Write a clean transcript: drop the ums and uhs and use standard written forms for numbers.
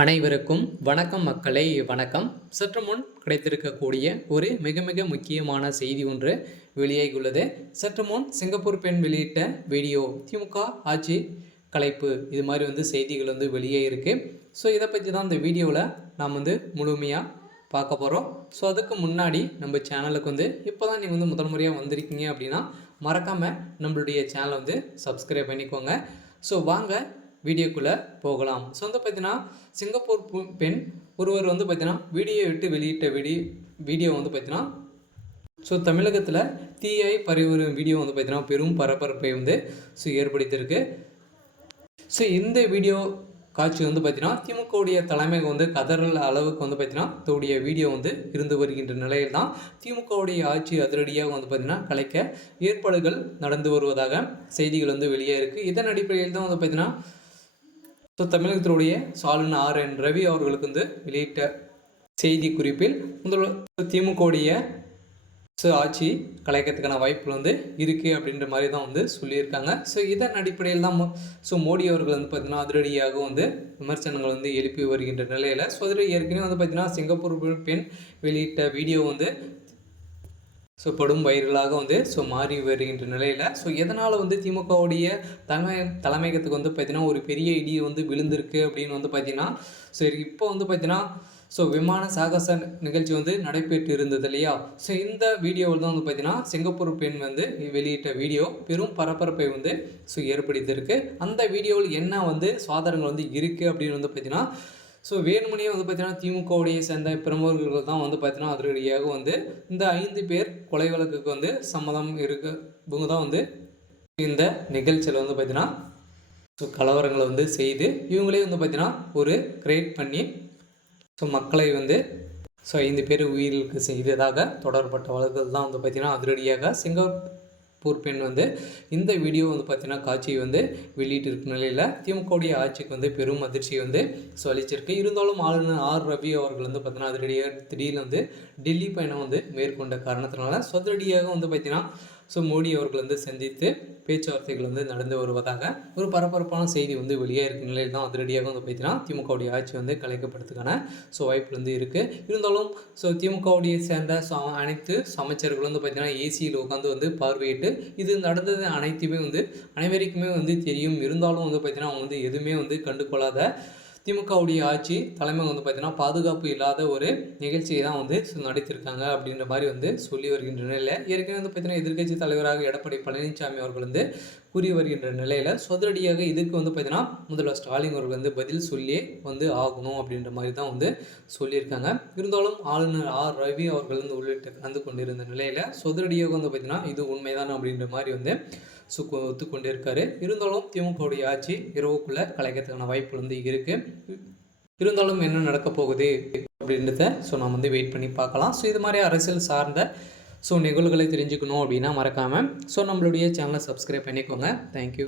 அனைவருக்கும் வணக்கம் மக்களே, வணக்கம். சற்று முன் கிடைத்திருக்கக்கூடிய ஒரு மிக மிக முக்கியமான செய்தி ஒன்று வெளியாகியுள்ளது. சற்று முன் சிங்கப்பூர் பெண் வெளியிட்ட வீடியோ திமுக ஆட்சி கலைப்பு, இது மாதிரி செய்திகள் வெளியே இருக்குது. ஸோ இதை பற்றி தான் இந்த வீடியோவில் நாம் முழுமையாக பார்க்க போகிறோம். ஸோ அதுக்கு முன்னாடி நம்ம சேனலுக்கு இப்போ தான் நீங்கள் முதல் முறையாக வந்திருக்கீங்க அப்படின்னா மறக்காமல் நம்மளுடைய சேனலை சப்ஸ்கிரைப் பண்ணிக்கோங்க. ஸோ வாங்க வீடியோக்குள்ளே போகலாம். ஸோ பார்த்தீங்கன்னா சிங்கப்பூர் பெண் ஒருவர் பார்த்தீங்கன்னா வீடியோ விட்டு வெளியிட்ட வீடியோ பார்த்தீங்கன்னா ஸோ தமிழகத்தில் தீயை பரவி வீடியோ பார்த்தீங்கன்னா பெரும் பரபரப்பை ஏற்படுத்தியிருக்கு. ஸோ இந்த வீடியோ காட்சி பார்த்தீங்கன்னா திமுகவுடைய தலைமை கதறல் அளவுக்கு பார்த்தீங்கன்னா தோடைய வீடியோ இருந்து வருகின்ற நிலையில் தான் திமுகவுடைய ஆட்சி அதிரடியாக பார்த்தீங்கன்னா கலைக்க ஏற்பாடுகள் நடந்து வருவதாக செய்திகள் வெளியே இருக்குது. இதன் அடிப்படையில் தான் பார்த்தீங்கன்னா ஸோ தமிழகத்தினுடைய ஆளுநர் ஆர்.என். ரவி அவர்களுக்கு வெளியிட்ட செய்தி குறிப்பில் திமுகவுடைய ஆட்சி கலைக்கிறதுக்கான வாய்ப்பு இருக்குது அப்படின்ற மாதிரி தான் சொல்லியிருக்காங்க. ஸோ இதன் அடிப்படையில் தான் மோடி அவர்கள் பார்த்திங்கன்னா அதிரடியாக விமர்சனங்கள் எழுப்பி வருகின்ற நிலையில் அதில் ஏற்கனவே பார்த்திங்கன்னா சிங்கப்பூர் பெண் வெளியிட்ட வீடியோ படும் வைரலாக மாறி வருகின்ற நிலையில் எதனால் திமுகவுடைய தலைமையகத்துக்கு பார்த்திங்கன்னா ஒரு பெரிய இடி விழுந்திருக்கு அப்படின்னு பார்த்திங்கன்னா இப்போ பார்த்திங்கன்னா விமான சாகச நிகழ்ச்சி நடைபெற்று இருந்தது இல்லையா. இந்த வீடியோவில் தான் பார்த்திங்கன்னா சிங்கப்பூர் பெண் வெளியிட்ட வீடியோ பெரும் பரபரப்பை ஏற்படுத்தியிருக்கு. அந்த வீடியோவில் என்ன சாதனங்கள் இருக்குது அப்படின்னு பார்த்திங்கன்னா வேணுமனே பார்த்தீங்கன்னா திமுகவுடைய சேர்ந்த பிரமுகர்கள் தான் பார்த்தீங்கன்னா அதிரடியாக இந்த 5 பேர் கொலை வழக்குக்கு சம்மதம் இருக்கு. இவங்க தான் இந்த நிகழ்ச்சியில் பார்த்தீங்கன்னா கலவரங்களை செய்து இவங்களே பார்த்தீங்கன்னா ஒரு கிரியேட் பண்ணி மக்களை 5 பேர் உயிருக்கு செய்ததாக தொடரப்பட்ட வழக்குகள் தான் பார்த்தீங்கன்னா அதிரடியாக சிங்கப்பூர் பெண் இந்த வீடியோ பார்த்தீங்கன்னா காட்சியை வெளியிட்டிருக்க நிலையில் திமுகவுடைய ஆட்சிக்கு பெரும் அதிர்ச்சியை அளிச்சிருக்கு. இருந்தாலும் ஆளுநர் ஆர். ரவி அவர்கள் பார்த்தீங்கன்னா அதிரடியாக திடீர்னு டெல்லி பயணம் மேற்கொண்ட காரணத்தினால அதிரடியாக பார்த்தீங்கன்னா மோடி அவர்கள் சந்தித்து பேச்சுவார்த்தைகள் நடந்து வருவதாக ஒரு பரபரப்பான செய்தி வெளியே இருக்க நிலையில் தான் அதிரடியாக பார்த்தீங்கன்னா திமுகவுடைய ஆட்சி கலைக்கப்படுறதுக்கான வாய்ப்பு இருக்குது. இருந்தாலும் திமுகவுடைய சேர்ந்த அனைத்து அமைச்சர்கள் பார்த்தீங்கன்னா ஏசியில் உட்காந்து பார்வையிட்டு இது நடந்தது அனைத்துமே அனைவருக்குமே தெரியும். இருந்தாலும் பார்த்தீங்கன்னா அவங்க எதுவுமே கண்டுகொள்ளாத திமுகவுடைய ஆட்சி தலைமை பார்த்தீங்கன்னா பாதுகாப்பு இல்லாத ஒரு நிகழ்ச்சியை தான் நடத்திருக்காங்க அப்படின்ற மாதிரி சொல்லி வருகின்ற நிலையில் ஏற்கனவே பார்த்தீங்கன்னா எதிர்க்கட்சி தலைவராக எடப்பாடி பழனிசாமி அவர்கள் கூறி வருகின்ற நிலையில் அதிரடியாக இதுக்கு பார்த்தீங்கன்னா முதல்வர் ஸ்டாலின் அவர்கள் பதில் சொல்லியே ஆகணும் அப்படின்ற மாதிரி தான் சொல்லியிருக்காங்க. இருந்தாலும் ஆளுநர் ஆர். ரவி அவர்கள் உள்ளிட்ட கலந்து கொண்டிருந்த நிலையில் அதிரடியாக பார்த்தீங்கன்னா இது உண்மைதான் அப்படின்ற மாதிரி ஒத்துக்கொண்டே இருக்காரு. இருந்தாலும் திமுகவுடைய ஆட்சி இரவுக்குள்ளே கலைக்கிறதுக்கான வாய்ப்பு இருக்குது. இருந்தாலும் என்ன நடக்க போகுது அப்படின்றத நாம் வெயிட் பண்ணி பார்க்கலாம். இது மாதிரி அரசியல் சார்ந்த நிகழ்வுகளை தெரிஞ்சுக்கணும் அப்படின்னா மறக்காமல் நம்மளுடைய சேனலை சப்ஸ்கிரைப் பண்ணிக்கோங்க. தேங்க்யூ.